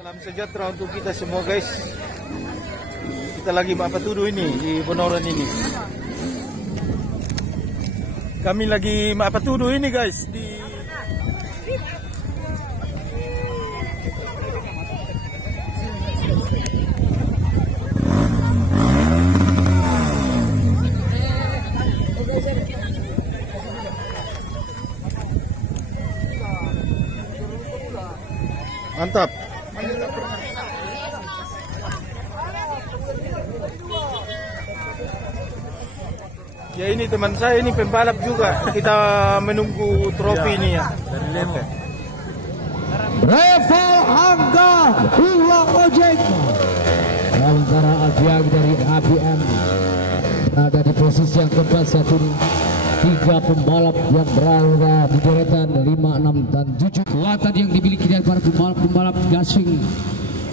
Salam sejahtera untuk kita semua guys. Kita lagi Mapatudu ini di Bonoran ini. Kami lagi Mapatudu ini guys di mantap. Ya ini teman saya ini pembalap juga. Kita menunggu trofi ini ya. Dari Lemo. Reval Angga Ulang Ojek antara Albiag dari ABM berada di posisi yang keempat saat ini. 3 pembalap yang berada di deretan 5, 6, dan 7. Kekuatan yang dimiliki dari para pembalap gasing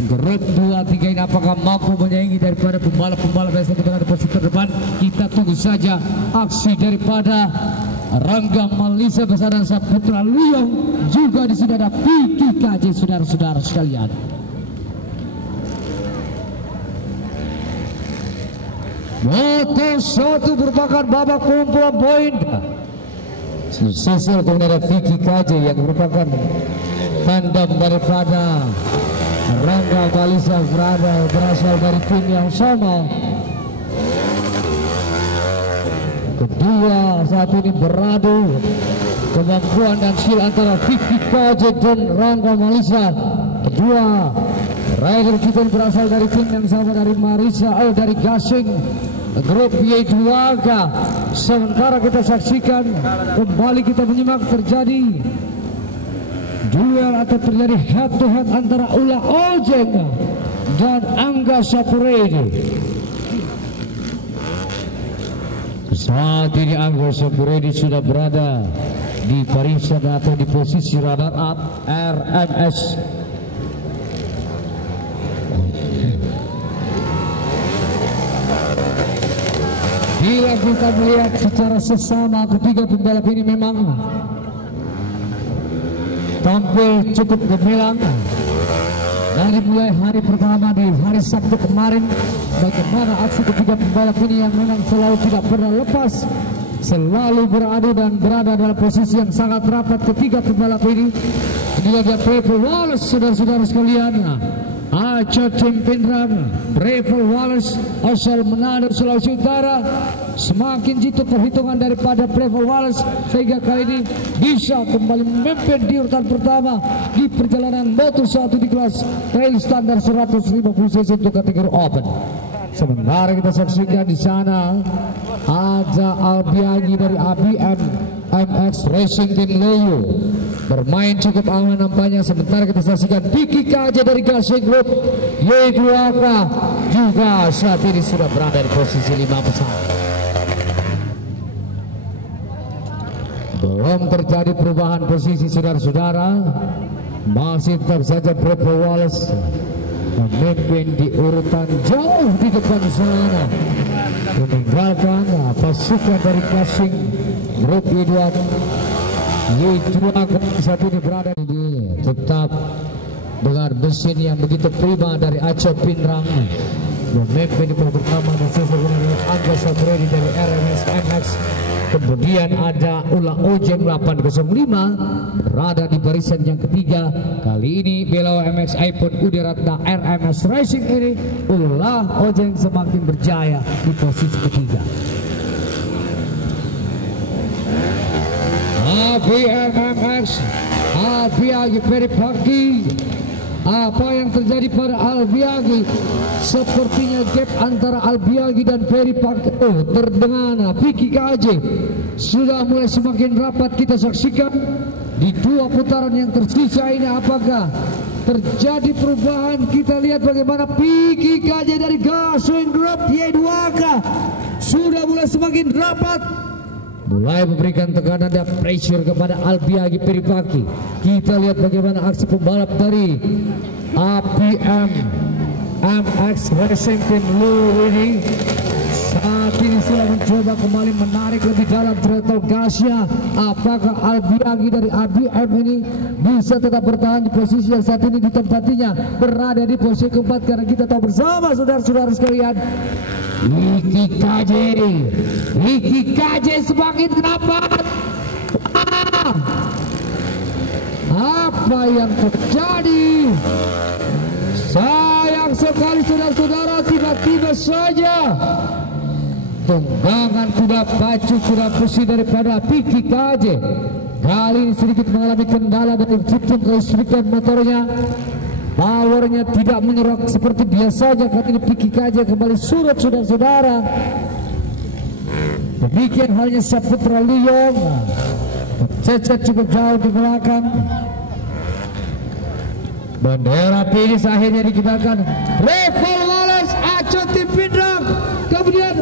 grup 2, 3 ini apakah mampu menyaingi daripada pembalap-pembalap yang berada di posisi terdepan? Kita tunggu saja aksi daripada Rangga Malisa bersama Saputra Luyong. Juga di sini ada Piki KJ, saudara-saudara sekalian. Moto 1 merupakan babak pengumpulan poin. Susul kemudian ada Vicky KJ yang merupakan tandem daripada Rangga Malisa berasal dari tim yang sama. Kedua saat ini beradu kemampuan dan skill antara Vicky KJ dan Rangga Malisa. Kedua rider kita berasal dari tim yang sama dari dari Gasing grup Y2K. Sementara kita saksikan kembali kita menyimak terjadi duel atau terjadi head to head antara Ulang Ojek dan Angga Sapuredi. Saat ini Angga Sapuredi sudah berada di barisan atau di posisi radar up RMS. Bila kita melihat secara sesama ketiga pembalap ini memang tampil cukup gemilang dari mulai hari pertama di hari Sabtu kemarin. Bagaimana aksi ketiga pembalap ini yang memang selalu tidak pernah lepas, selalu beradu dan berada dalam posisi yang sangat rapat. Ketiga pembalap ini dia Prevel Wallace, saudara-saudara sekalian. Aca Tim Pindrang, Prevel Wallace asal Manado, Sulawesi Utara. Semakin jitu perhitungan daripada Prevel Wallace sehingga kali ini bisa kembali memimpin di urutan pertama di perjalanan Moto1 di kelas trail standar 150 cc untuk kategori open. Sementara kita saksikan di sana ada Albiagi dari ABM MX Racing Team Leo bermain cukup aman nampaknya. Sementara kita saksikan Piki KJ dari Gasing Group Y2K juga saat ini sudah berada di posisi 5 besar. Belum terjadi perubahan posisi, saudara-saudara. Masih tetap saja Prevel Wallace memimpin di urutan jauh di depan sana, meninggalkan pasukan dari Gasing Group Y2K saat ini berada di tetap dengan mesin yang begitu prima dari Aca Pindrang memimpin di pertama dan selanjutnya Angga Sapuredi dari RMS MX. Kemudian ada Ulang Ojek 805 berada di barisan yang ketiga. Kali ini Belawa MX iPhone Udiratna RMS Racing ini Ulang Ojek semakin berjaya di posisi ketiga. ABMMX Albiagi Peripaki. Apa yang terjadi pada Albiagi? Sepertinya gap antara Albiagi dan Peripaki terdengar. Vicky KJ sudah mulai semakin rapat. Kita saksikan di 2 putaran yang tersisa ini apakah terjadi perubahan. Kita lihat bagaimana Vicky KJ dari Gasing Group Y2K sudah mulai semakin rapat, mulai memberikan tekanan dan pressure kepada Albiagi Peripaki. Kita lihat bagaimana aksi pembalap dari APM MX Racing Team Lu ini Saat ini sudah mencoba kembali menarik lebih dalam throttle gasnya. Apakah Albiagi dari ABM ini bisa tetap bertahan di posisi yang saat ini ditempatinya, berada di posisi keempat? Karena kita tahu bersama saudara-saudara sekalian, Iki KJ semakin dapat. Apa yang terjadi? Sayang sekali saudara-saudara, tiba-tiba saja tunggangan kuda pacu kuda pusing daripada Piki KJ kali ini sedikit mengalami kendala dari sistem kelistrikan motornya. Powernya tidak menyerok seperti biasanya. Kali ini Piki KJ kembali surut saudara-saudara. Demikian halnya Saputra Liyong, Cecet cukup jauh di belakang. Bendera finish akhirnya dikibarkan. Revel Wallace, Aco Tipindang, kemudian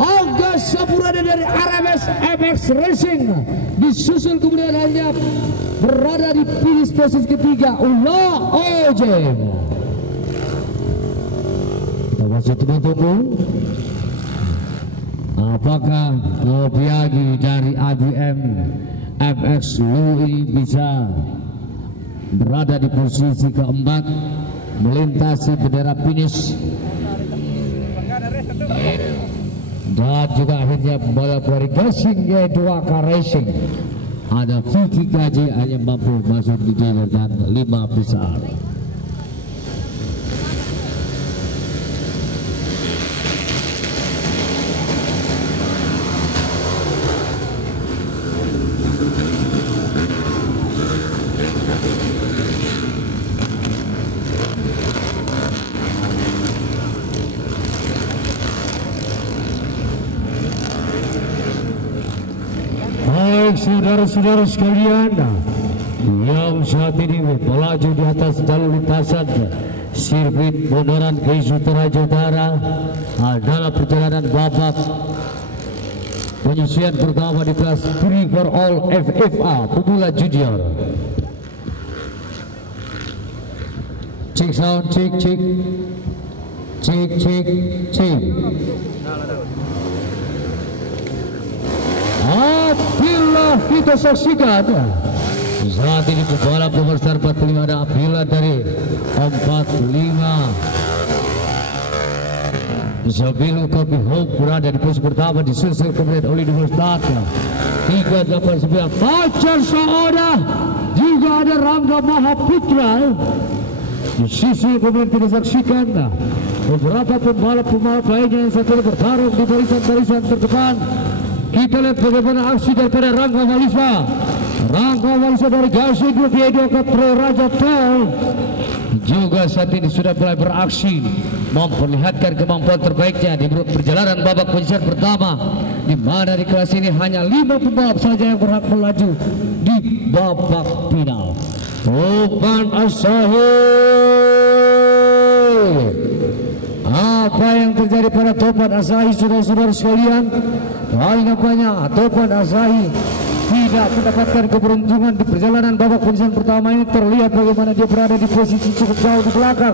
August Sapurada dari RMS MX Racing, disusul kemudian hanya berada di finish posisi ketiga Ula Ojeng. Kita masih tunggu apakah Albiagi dari ABM MX Lu ini bisa berada di posisi keempat, melintasi bendera finish, dan juga akhirnya pembalap dari Gasing yaitu Waka Racing. Ada Vicky KJ hanya mampu masuk di jalur dan 5 besar. Saudara-saudara sekalian yang saat ini melaju di atas jalur lintasan sirkuit Bundaran Kesu Toraja Utara adalah perjalanan babak penyisian pertama di kelas Free for All FFA pemula junior. Cek sound, cek. Apabila kita saksikan saat ini pembalap nomor 45 ada Abdillah dari 45 Zabilu Kopi Hope berada di posisi pertama, disusul kemudian oleh nomor 389 Pacar Saoda, juga ada Rangga Mahaputra. Di sisi kemudian kita saksikan beberapa pembalap lainnya yang saat ini bertarung di barisan terdepan. Kita lihat bagaimana aksi daripada Rangga Malisa dari Gasing Dua Katro Raja Tol juga saat ini sudah mulai beraksi memperlihatkan kemampuan terbaiknya di perjalanan babak penyisian pertama, di mana di kelas ini hanya 5 pembalap saja yang berhak melaju di babak final. Topan Asahi, apa yang terjadi pada Topan Asahi saudara-saudara sekalian? Hal nampaknya Topan Asahi tidak mendapatkan keberuntungan di perjalanan babak penyisian pertama ini. Terlihat bagaimana dia berada di posisi cukup jauh di belakang,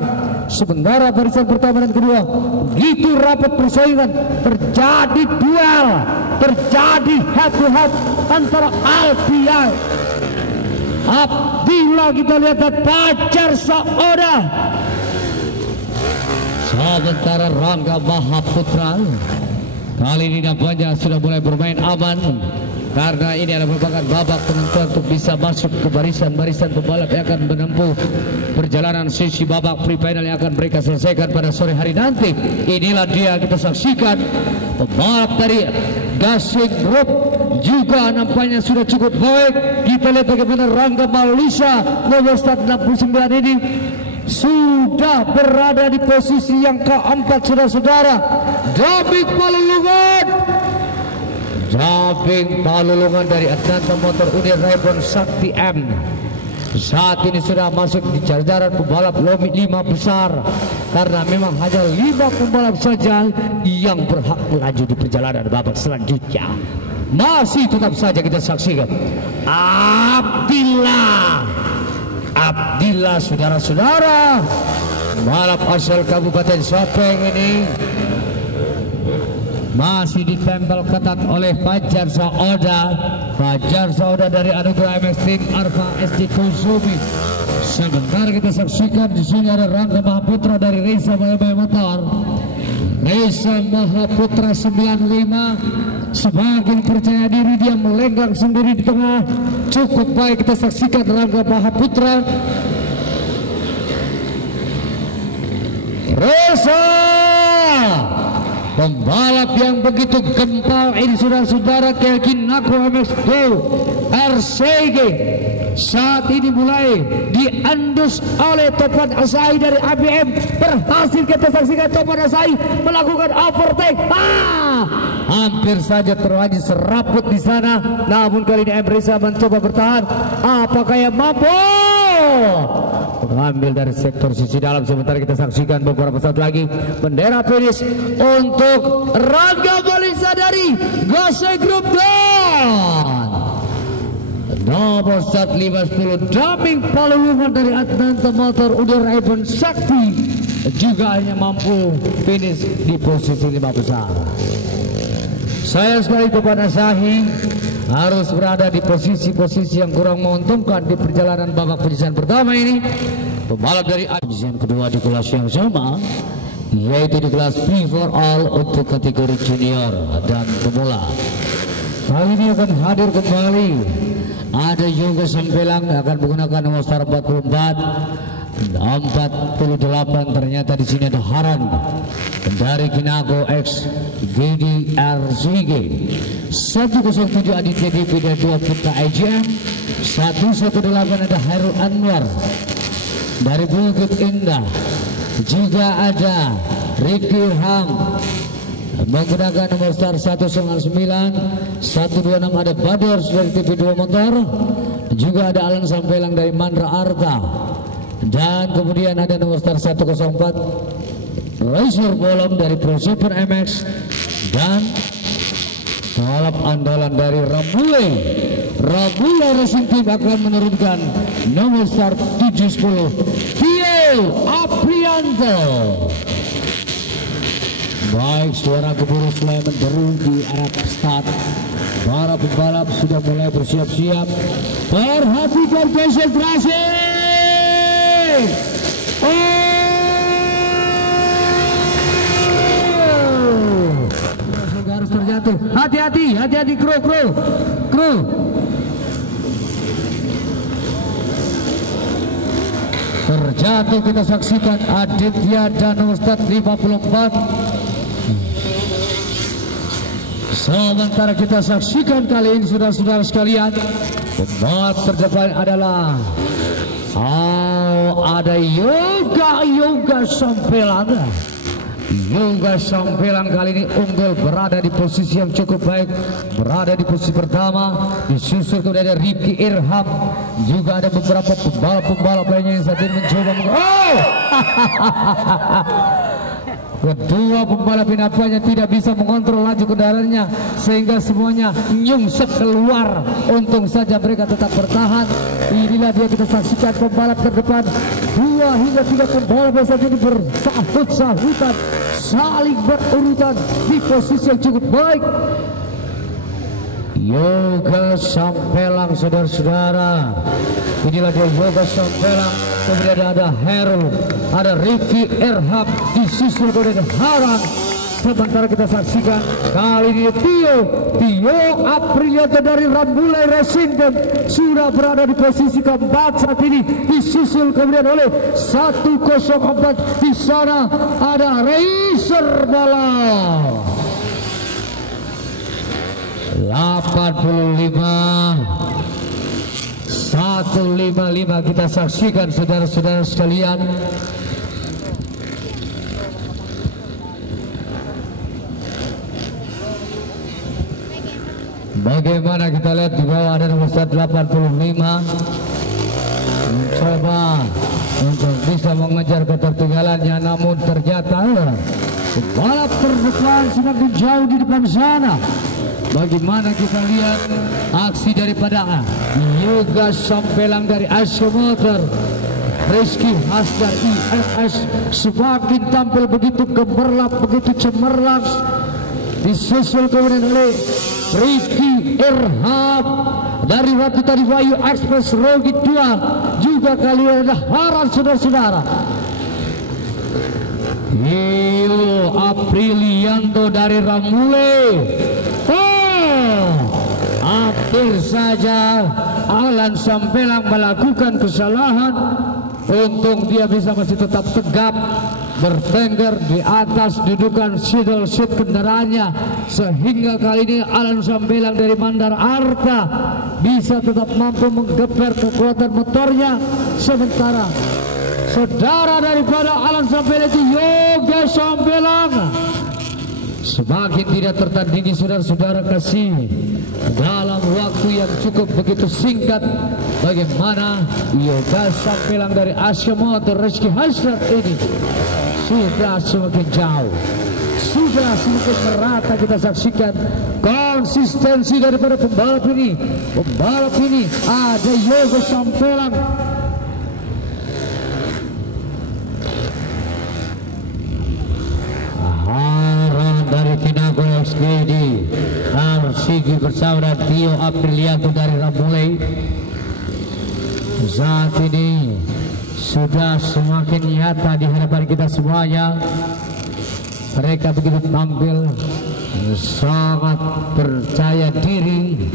sementara barisan pertama dan kedua begitu rapat persaingan. Terjadi duel, terjadi head to head antara Abdillah kita lihat dan Pacar Saoda, sementara Rangga Mahaputra kali ini nampaknya sudah mulai bermain aman, karena ini adalah merupakan babak penentuan untuk bisa masuk ke barisan-barisan pembalap yang akan menempuh perjalanan sesi babak pre-final yang akan mereka selesaikan pada sore hari nanti. Inilah dia kita saksikan pembalap dari Gasing Group juga nampaknya sudah cukup baik. Kita lihat bagaimana Rangga Malisa nomor 69 ini sudah berada di posisi yang keempat saudara-saudara. Dabing Palulungan dari Adnanta Motor Unit Raibon Sakti M saat ini sudah masuk di jajaran pembalap Lomi 5 besar, karena memang hanya 5 pembalap saja yang berhak melaju di perjalanan babak selanjutnya. Masih tetap saja kita saksikan Abdillah saudara-saudara, balap asal Kabupaten Sopeng ini masih ditempel ketat oleh Fajar Sauda dari Anugerah MX Team Arfa SD Kusumi. Sebentar kita saksikan di sini ada Rangga Mahaputra dari Reza Balai Motor. Reza Mahaputra 95 semakin percaya diri, dia melenggang sendiri di tengah. Cukup baik kita saksikan Rangga Mahaputra. Reza, pembalap yang begitu gempal ini, saudara-saudara, Kelkin Nako MX RCG saat ini mulai diandus oleh Topan Asai dari ABM. Berhasil kita saksikan Topan Asai melakukan overtake. Hampir saja terjadi serabut di sana, namun kali ini Reza mencoba bertahan. Apakah yang mampu mengambil dari sektor sisi dalam? Sementara kita saksikan beberapa saat lagi bendera finish untuk Rangga Balisa dari Gase Group dan nomor 150 Daming Paluluhan dari Atlanta Motor Udara Ivan Sakti juga hanya mampu finish di posisi 5 besar. Sayang sekali Topan Asahi harus berada di posisi-posisi yang kurang menguntungkan di perjalanan babak penyisihan pertama ini. Pembalap dari penyisihan kedua di kelas yang sama, yaitu di kelas Free for All untuk kategori junior dan pemula. Kali ini akan hadir kembali ada Yoga Sampelang, akan menggunakan nomor star 48. Ternyata di sini ada Haran dari Kinako X GDRCG 107 Aditya DP dan 2 Putra IJM. 118 ada Hairul Anwar dari Bukit Indah, juga ada Rifki Irham menggunakan nomor star 199. 126 ada Baders dari TV2 Motor, juga ada Alan Sampelang dari Mandra Arta, dan kemudian ada nomor star 104 Racer Bolong dari Pro Super MX, dan balap andalan dari Ramule Racing Team akan menurunkan nomor star 710 Tio Aprianto. Baik, suara gemuruh mulai menderu di arah start. Para pembalap sudah mulai bersiap-siap. Perhatikan konsentrasi. Harus terjatuh. Hati-hati kru. Terjatuh kita saksikan Aditya dan nomor start 54. Sementara kita saksikan kali ini saudara-saudara sekalian, pembalap terdepan adalah ada Yoga Sampelang. Yoga Sampelang kali ini unggul, berada di posisi yang cukup baik, berada di posisi pertama. Disusul kemudian ada Rifki Irham, juga ada beberapa pembalap lainnya yang saat ini mencoba kedua pembalap ini apanya tidak bisa mengontrol laju kendaraannya sehingga semuanya nyungsep keluar. Untung saja mereka tetap bertahan. Inilah dia kita saksikan pembalap terdepan, 2 hingga 3 pembalap yang saat ini bersahut-sahutan, saling berurutan di posisi yang cukup baik. Yoga Sampelang, saudara-saudara, inilah dia Yoga Sampelang. Kemudian ada Herul, ada Rifki Irham, disusul kemudian Haran. Sementara kita saksikan kali ini Tio Aprilianto dari Rambulai Racing Team sudah berada di posisi keempat saat ini, disusul kemudian oleh 104. Di sana ada Racer Bola 155 kita saksikan saudara-saudara sekalian. Bagaimana kita lihat di bawah ada nomor 85 mencoba untuk bisa mengejar ketertinggalannya, namun ternyata balap terdepan semakin jauh di depan sana. Bagaimana kita lihat aksi daripada Yoga Sampelang dari Asia Motor, Rizky Hasdar IFS semakin tampil begitu gemerlap, begitu cemerlang. disusul kemudian oleh Ricky Irham dari Ratu Tari Bayu Express Rogi 2, juga kali ini adalah Haran saudara-saudara. Iyo Aprilianto dari Ramule. Hampir saja Alan Sampelang melakukan kesalahan. Untung dia bisa masih tetap tegap bertengger di atas dudukan saddle seat kendaraannya, sehingga kali ini Alan Sampelang dari Mandar Arta bisa tetap mampu menggeber kekuatan motornya, sementara saudara daripada Alan Sampelang itu Yoga Sampelang semakin tidak tertandingi saudara-saudara kasih dalam waktu yang cukup begitu singkat. Bagaimana Yoga Sampelang dari Asia Motor Rizky Hasrat ini sudah semakin jauh, sudah semakin merata kita saksikan konsistensi daripada pembalap ini. Pembalap ini ada Yoga Sampelang. Dari Kinago XGD Arsigi bersama Tio Aprilianto dari Ramule. Saat ini sudah semakin nyata di hadapan kita semuanya. Mereka begitu tampil sangat percaya diri.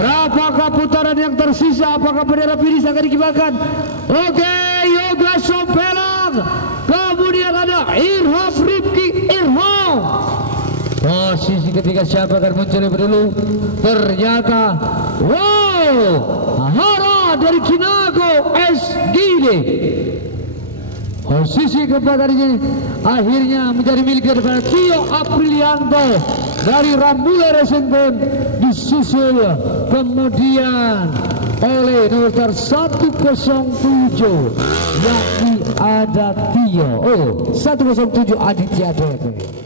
Berapakah putaran yang tersisa? Apakah bendera finish akan dikibarkan? Oke, Yoga Sampelang. Kemudian ada Irham Rifki Irham. Posisi ketiga siapa akan muncul lebih dulu? Ternyata Hara dari Kinago SGD. Posisi keempat hari ini akhirnya menjadi milik daripada Tio Aprilianto dari Ramule Racing Team, disusul kemudian oleh nomor 107 yakni ada Tio 107 Aditya Dede.